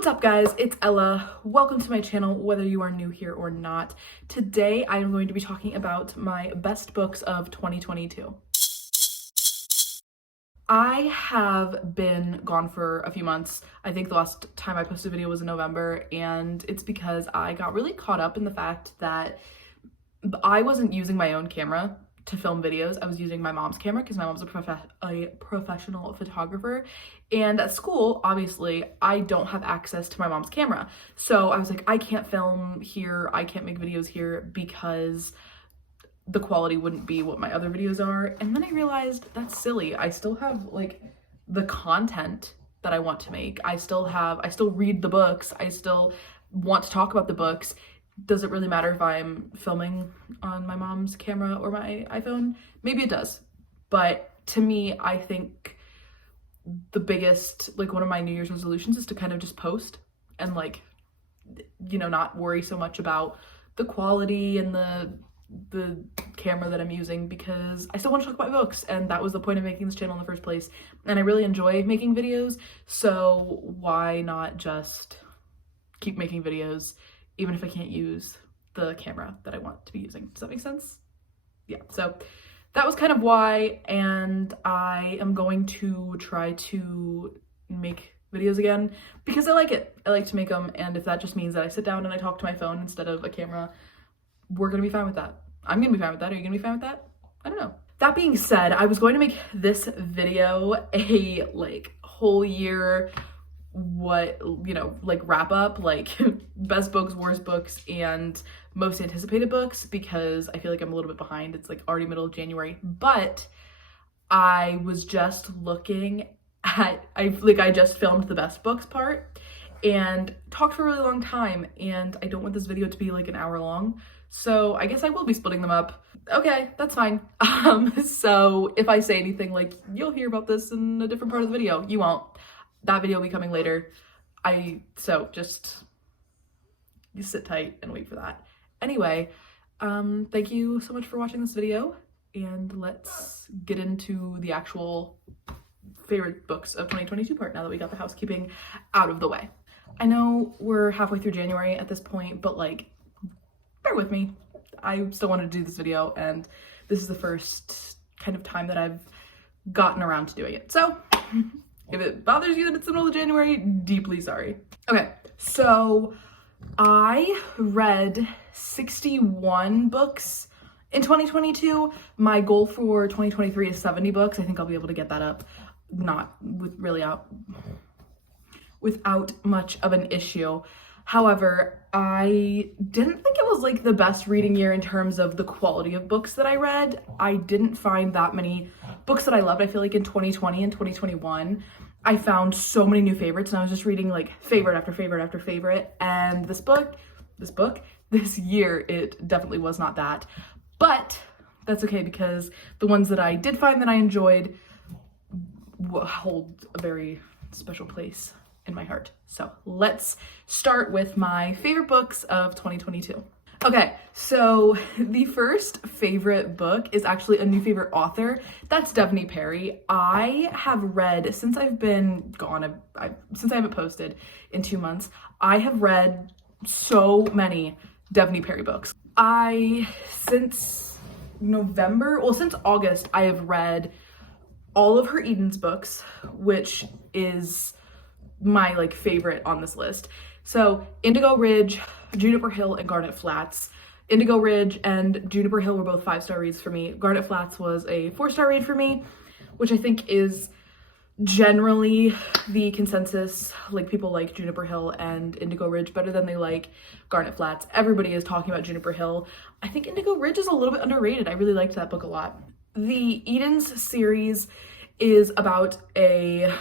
What's up guys, it's Ella. Welcome to my channel, whether you are new here or not. Today I am going to be talking about my best books of 2022. I have been gone for a few months. I think the last time I posted a video was in November, and it's because I got really caught up in the fact that I wasn't using my own camera to film videos. I was using my mom's camera because my mom's a professional photographer, and at school obviously I don't have access to my mom's camera, so I was like, I can't film here, I can't make videos here because the quality wouldn't be what my other videos are. And then I realized that's silly. I still have like the content that I want to make. I still read the books, I still want to talk about the books. Does it really matter if I'm filming on my mom's camera or my iPhone? Maybe it does. But to me, I think the biggest, like one of my New Year's resolutions is to kind of just post and like, you know, not worry so much about the quality and the camera that I'm using, because I still want to talk about books, and that was the point of making this channel in the first place. And I really enjoy making videos, so why not just keep making videos even if I can't use the camera that I want to be using? Does that make sense? Yeah, so that was kind of why, and I am going to try to make videos again because I like it. I like to make them, and if that just means that I sit down and I talk to my phone instead of a camera, we're gonna be fine with that. I'm gonna be fine with that. Are you gonna be fine with that? I don't know. That being said, I was going to make this video a like whole year wrap up, like best books, worst books, and most anticipated books, because I feel like I'm a little bit behind. It's like already middle of January, but I was just looking at, I just filmed the best books part and talked for a really long time, and I don't want this video to be like an hour long, so I guess I will be splitting them up. Okay, that's fine. So if I say anything like, you'll hear about this in a different part of the video, you won't. That video will be coming later. So just you sit tight and wait for that. Anyway, thank you so much for watching this video, and let's get into the actual favorite books of 2022 part now that we got the housekeeping out of the way. I know we're halfway through January at this point, but like, bear with me. I still wanted to do this video, and this is the first kind of time that I've gotten around to doing it. So if it bothers you that it's the middle of January, deeply sorry. Okay, so I read 61 books in 2022. My goal for 2023 is 70 books. I think I'll be able to get that up, without much of an issue. However, I didn't think it was like the best reading year in terms of the quality of books that I read. I didn't find that many books that I loved. I feel like in 2020 and 2021, I found so many new favorites, and I was just reading like favorite after favorite after favorite. And this year, it definitely was not that. But that's okay, because the ones that I did find that I enjoyed hold a very special place in my heart. So let's start with my favorite books of 2022. Okay, so the first favorite book is actually a new favorite author. That's Devney Perry. I have read, since I've been gone, since I haven't posted in 2 months, I have read so many Devney Perry books. Since August, I have read all of her Eden's books, which is my like favorite on this list. So Indigo Ridge, Juniper Hill, and Garnet Flats. Indigo Ridge and Juniper Hill were both 5-star reads for me. Garnet Flats was a 4-star read for me, which I think is generally the consensus. Like, people like Juniper Hill and Indigo Ridge better than they like Garnet Flats. Everybody is talking about Juniper Hill. I think Indigo Ridge is a little bit underrated. I really liked that book a lot. The Edens series is about a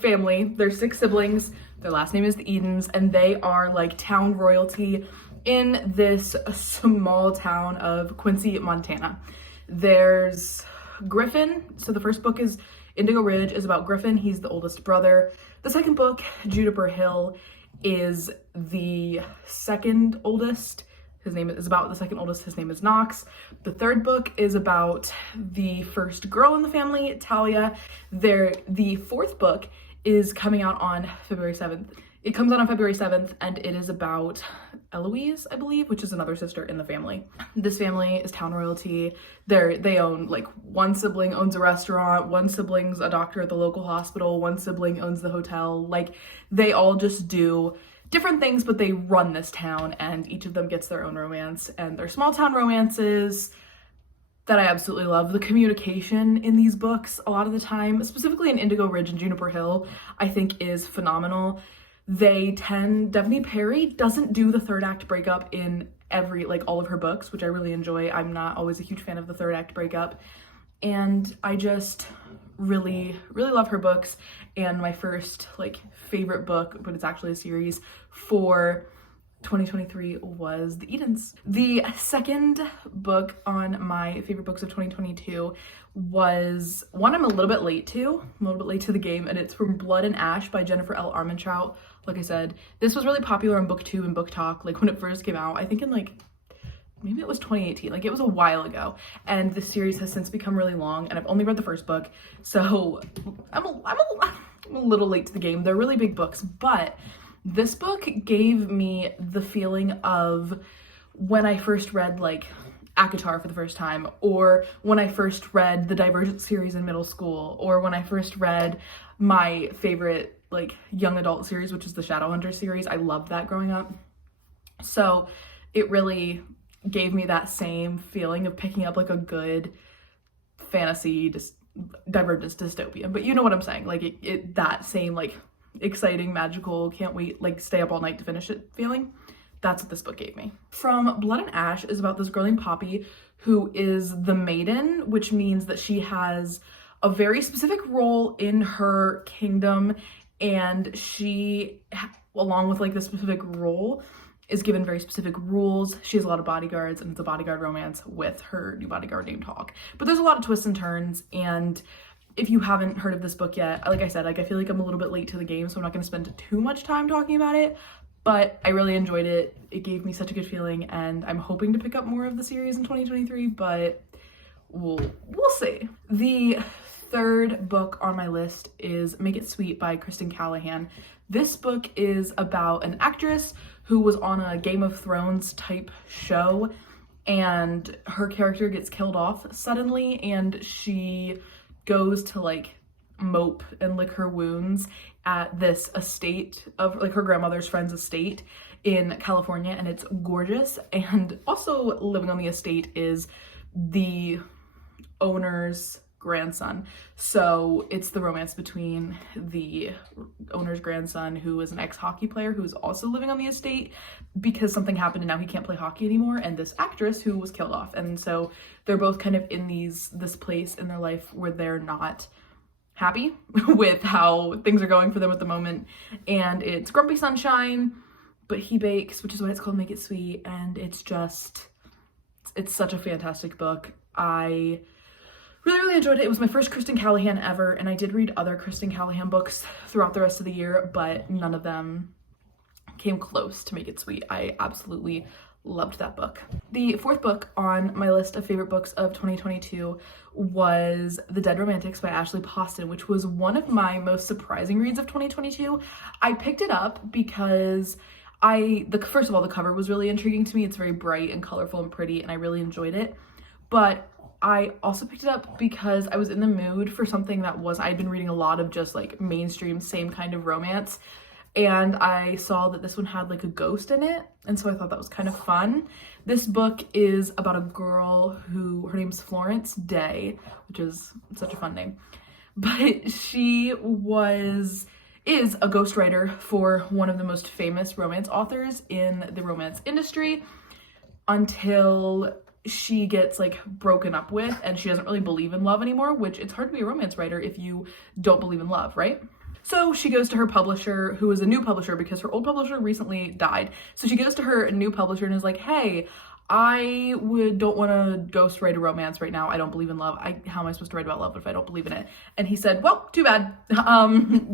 family. There's 6 siblings. Their last name is the Edens, and they are like town royalty in this small town of Quincy, Montana. There's Griffin. So the first book is Indigo Ridge, is about Griffin. He's the oldest brother. The second book, Juniper Hill, is the second oldest. His name is about the second oldest. His name is Knox. The third book is about the first girl in the family, Talia. The fourth book is coming out on February 7th. It comes out on February 7th, and it is about Eloise, I believe, which is another sister in the family. This family is town royalty. They own, like, one sibling owns a restaurant, one sibling's a doctor at the local hospital, one sibling owns the hotel. Like, they all just do different things, but they run this town, and each of them gets their own romance, and they're small town romances that I absolutely love. The communication in these books a lot of the time, specifically in Indigo Ridge and Juniper Hill, I think is phenomenal. Daphne Perry doesn't do the third act breakup in all of her books, which I really enjoy. I'm not always a huge fan of the third act breakup, and I just really, really love her books. And my first favorite book, but it's actually a series, for 2023 was The Edens. The second book on my favorite books of 2022 was one I'm a little bit late to the game, and it's From Blood and Ash by Jennifer L. Armentrout. Like I said, this was really popular in BookTube and Book Talk, when it first came out. I think in maybe it was 2018, it was a while ago. And the series has since become really long, and I've only read the first book, so I'm a little late to the game. They're really big books, but this book gave me the feeling of when I first read ACOTAR for the first time, or when I first read the Divergent series in middle school, or when I first read my favorite young adult series, which is the Shadowhunter series. I loved that growing up. So it really gave me that same feeling of picking up a good fantasy Divergence dystopian, but you know what I'm saying, that same exciting, magical, can't wait, stay up all night to finish it feeling. That's what this book gave me. From Blood and Ash is about this girl named Poppy who is the maiden, which means that she has a very specific role in her kingdom, and she, along with this specific role, is given very specific rules. She has a lot of bodyguards, and it's a bodyguard romance with her new bodyguard named Hawk. But there's a lot of twists and turns, and if you haven't heard of this book yet, like I said, I feel like I'm a little bit late to the game, so I'm not going to spend too much time talking about it, but I really enjoyed it. It gave me such a good feeling, and I'm hoping to pick up more of the series in 2023, but we'll see. The third book on my list is Make It Sweet by Kristen Callahan. This book is about an actress who was on a Game of Thrones type show, and her character gets killed off suddenly, and she goes to mope and lick her wounds at this estate of her grandmother's friend's estate in California, and it's gorgeous. And also living on the estate is the owner's grandson, so it's the romance between the owner's grandson, who is an ex-hockey player who's also living on the estate because something happened and now he can't play hockey anymore, and this actress who was killed off. And so they're both kind of in this place in their life where they're not happy with how things are going for them at the moment, and it's grumpy sunshine, but he bakes, which is why it's called Make It Sweet. And it's such a fantastic book. I really, really enjoyed it. It was my first Kristen Callahan ever, and I did read other Kristen Callahan books throughout the rest of the year, but none of them came close to Make It Sweet. I absolutely loved that book. The fourth book on my list of favorite books of 2022 was The Dead Romantics by Ashley Poston, which was one of my most surprising reads of 2022. I picked it up because first of all, the cover was really intriguing to me. It's very bright and colorful and pretty, and I really enjoyed it. But I also picked it up because I was in the mood for something I'd been reading a lot of just mainstream, same kind of romance, and I saw that this one had a ghost in it, and so I thought that was kind of fun. This book is about a girl her name's Florence Day, which is such a fun name, but she is a ghostwriter for one of the most famous romance authors in the romance industry, until she gets broken up with, and she doesn't really believe in love anymore, which it's hard to be a romance writer if you don't believe in love, right? So she goes to her publisher, who is a new publisher because her old publisher recently died. So she goes to her new publisher and is like, hey, I don't want to ghostwrite a romance right now. I don't believe in love. How am I supposed to write about love if I don't believe in it? And he said, well, too bad,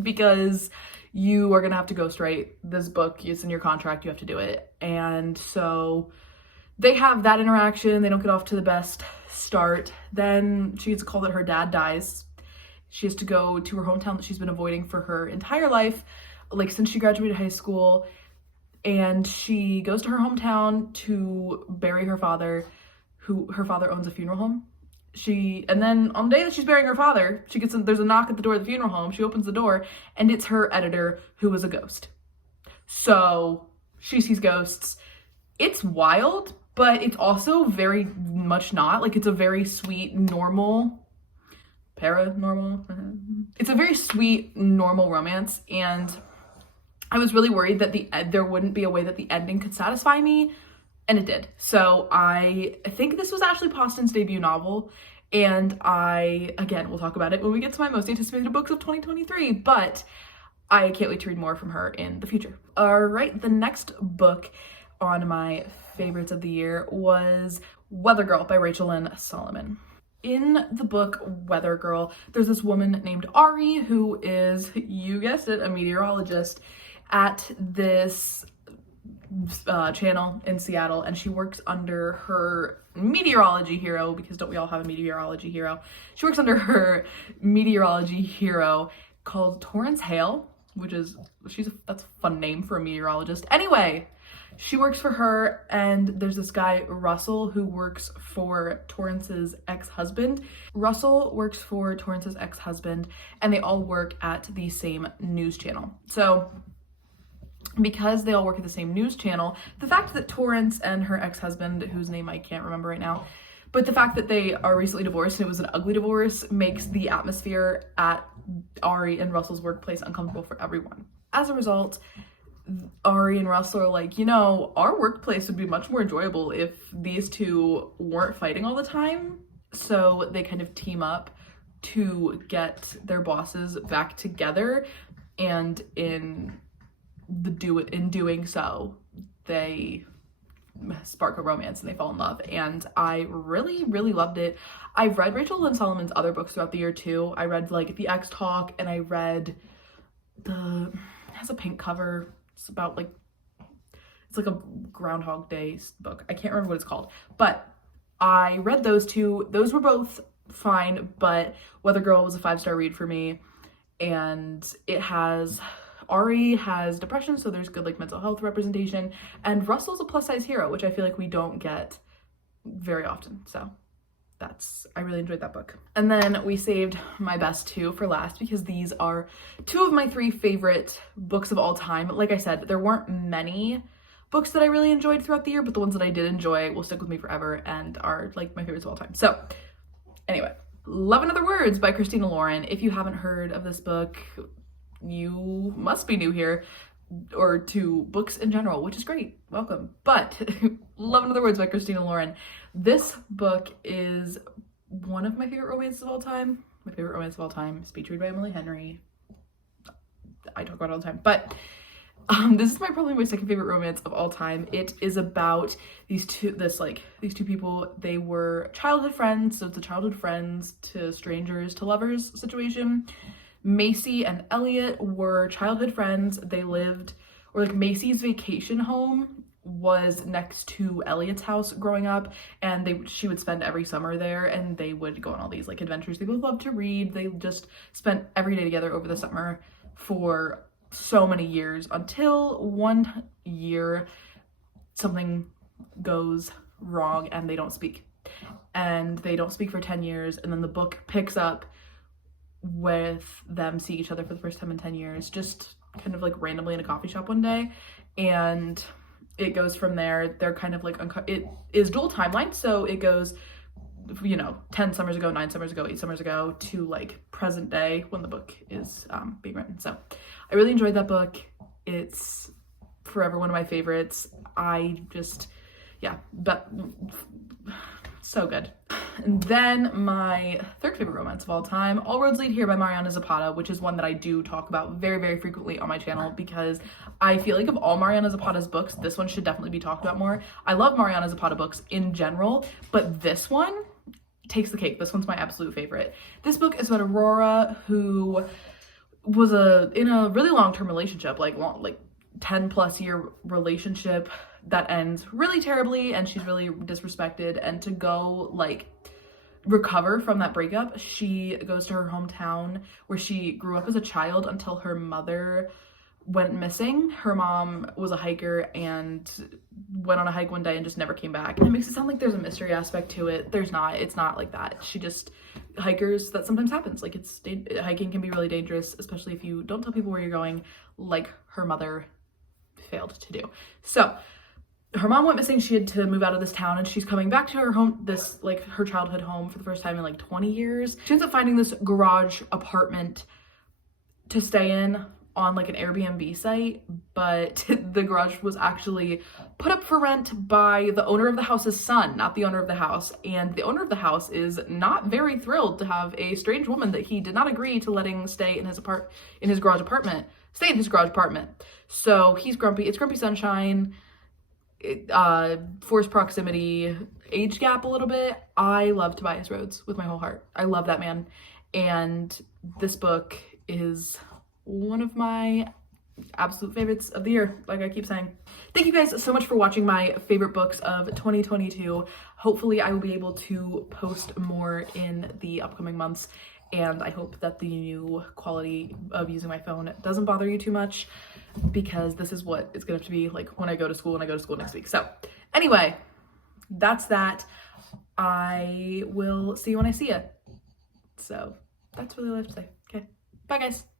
because you are gonna have to ghostwrite this book. It's in your contract, you have to do it. And so they have that interaction. They don't get off to the best start. Then she gets a call that her dad dies. She has to go to her hometown that she's been avoiding for her entire life, like since she graduated high school. And she goes to her hometown to bury her father, who her father owns a funeral home. And then on the day that she's burying her father, there's a knock at the door of the funeral home. She opens the door and it's her editor, who is a ghost. So she sees ghosts. It's wild, but it's also very much not. Like, it's a very sweet, normal, paranormal. It's a very sweet, normal romance, and I was really worried that there wouldn't be a way that the ending could satisfy me, and it did. So I think this was Ashley Poston's debut novel, and again, we'll talk about it when we get to my most anticipated books of 2023, but I can't wait to read more from her in the future. All right, the next book on my favorites of the year was Weather Girl by Rachel Lynn Solomon. In the book Weather Girl, there's this woman named Ari who is, you guessed it, a meteorologist at this channel in Seattle, and she works under her meteorology hero, because don't we all have a meteorology hero? She works under her meteorology hero called Torrance Hale, that's a fun name for a meteorologist. Anyway, she works for her, and there's this guy, Russell, who works for Torrance's ex-husband. Russell works for Torrance's ex-husband, and they all work at the same news channel. So because they all work at the same news channel, the fact that Torrance and her ex-husband, whose name I can't remember right now, but the fact that they are recently divorced and it was an ugly divorce makes the atmosphere at Ari and Russell's workplace uncomfortable for everyone. As a result, Ari and Russell are like, our workplace would be much more enjoyable if these two weren't fighting all the time. So they kind of team up to get their bosses back together, and in doing so, they spark a romance and they fall in love, and I really, really loved it. I've read Rachel Lynn Solomon's other books throughout the year too. I read like The X Talk, and I read it has a pink cover. It's about it's like a Groundhog Day book. I can't remember what it's called, but I read those two. Those were both fine, but Weather Girl was a 5-star read for me, and Ari has depression, so there's good mental health representation, and Russell's a plus-size hero, which I feel like we don't get very often. So I really enjoyed that book. And then we saved my best two for last, because these are two of my 3 favorite books of all time. Like I said, there weren't many books that I really enjoyed throughout the year, but the ones that I did enjoy will stick with me forever and are my favorites of all time. So anyway, Love in Other Words by Christina Lauren. If you haven't heard of this book, you must be new here, or to books in general, which is great. Welcome. But Love in Other Words by Christina Lauren. This book is one of my favorite romances of all time. My favorite romance of all time, Speech Read by Emily Henry. I talk about it all the time. But this is probably my second favorite romance of all time. It is about these two people. They were childhood friends, so it's a childhood friends to strangers to lovers situation. Macy and Elliot were childhood friends. They lived, Macy's vacation home was next to Elliot's house growing up, and she would spend every summer there, and they would go on all these adventures. They both loved to read. They just spent every day together over the summer for so many years, until one year something goes wrong and they don't speak. And they don't speak for 10 years, and then the book picks up with them seeing each other for the first time in 10 years, just kind of randomly in a coffee shop one day, and it goes from there. They're kind of it is dual timeline, so it goes 10 summers ago, 9 summers ago, 8 summers ago to present day when the book is being written. So I really enjoyed that book. It's forever one of my favorites. But so good. And then my third favorite romance of all time, All Roads Lead Here by Mariana Zapata, which is one that I do talk about very, very frequently on my channel, because I feel like of all Mariana Zapata's books, this one should definitely be talked about more. I love Mariana Zapata books in general, but this one takes the cake. This one's my absolute favorite. This book is about Aurora, who was in a really long-term relationship, 10 plus year relationship that ends really terribly, and she's really disrespected, and to go recover from that breakup, she goes to her hometown where she grew up as a child until her mother went missing. Her mom was a hiker and went on a hike one day and just never came back. And it makes it sound like there's a mystery aspect to it. There's not. It's not like that. She just, hikers, that sometimes happens. Like, hiking can be really dangerous, especially if you don't tell people where you're going, like her mother failed to do. So her mom went missing. She had to move out of this town, and she's coming back to her home, this, like, her childhood home for the first time in like 20 years. She ends up finding this garage apartment to stay in on like an Airbnb site, but the garage was actually put up for rent by the owner of the house's son, not the owner of the house. And the owner of the house is not very thrilled to have a strange woman that he did not agree to letting stay in his garage apartment. So he's grumpy. It's Grumpy Sunshine. Forced proximity, age gap a little bit. I love Tobias Rhodes with my whole heart. I love that man. And this book is one of my absolute favorites of the year, like I keep saying. Thank you guys so much for watching my favorite books of 2022. Hopefully I will be able to post more in the upcoming months, and I hope that the new quality of using my phone doesn't bother you too much, because this is what it's going to have to be like when I go to school, and I go to school next week. So anyway, that's that. I will see you when I see you. So that's really all I have to say. Okay, bye guys.